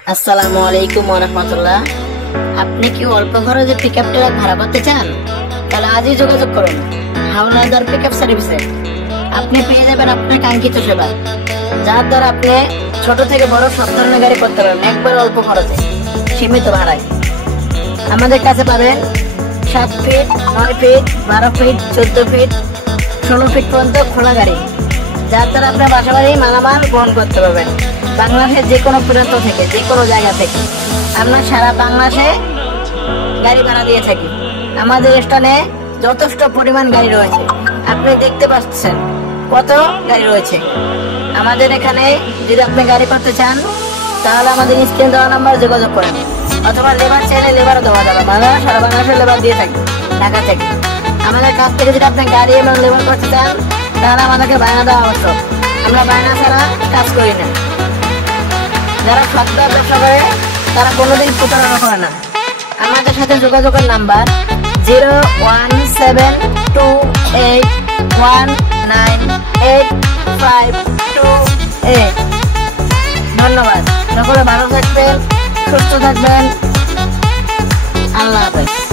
আসসালামু আলাইকুম ওয়া রাহমাতুল্লাহ। আপনি কি অল্প খরচে পিকআপ ট্রাক ভাড়া করতে চান? তাহলে আজই যোগাযোগ করুন হাওলাদার পিকআপ সার্ভিসে। আপনি পেয়ে যাবেন আপনার কাঙ্ক্ষিত সেবা, যার দ্বারা আপনি ছোট থেকে বড় সব ধরনের গাড়ি করতে পারবেন একবার অল্প খরচে, সীমিত ভাড়ায়। আমাদের কাছে পাবেন 7 feet, 9 feet, 12 feet, 14 feet, 16 feet পর্যন্ত খোলা গাড়ি, যার দ্বারা আপনার বাসা বাড়ি মালামাল বহন করতে পারবেন। বাংলাদেশের যে কোনো প্রান্ত থেকে, যে কোনো জায়গা থেকে আমরা সারা বাংলাদেশে গাড়ি ভাড়া দিয়ে থাকি। আমাদের স্থানে যথেষ্ট পরিমাণ গাড়ি রয়েছে, আপনি দেখতে পাচ্ছেন কত গাড়ি রয়েছে আমাদের এখানে। যদি আপনি গাড়ি করতে চান তাহলে আমাদের স্ক্রিনে দেওয়া নাম্বার যোগাযোগ করেন, অথবা লেবার চাইলে লেবারও দেওয়া যাবে। সারা বাংলাদেশের লেবার দিয়ে থাকি ঢাকা থেকে। আমাদের কাছ থেকে যদি আপনি গাড়ি এবং লেবার করতে চান তাহলে আমাদেরকে বায়না দেওয়া আবশ্যক। আমরা বায়না ছাড়া কাজ করি না। যারা সপ্তাহ ব্যবসা করে তারা কোনোদিন প্রতারণা করে না। আমাদের সাথে যোগাযোগের নাম্বার 01728198528। ধন্যবাদ। সকলে ভালো থাকবেন, সুস্থ থাকবেন। আল্লাহ হাফেজ।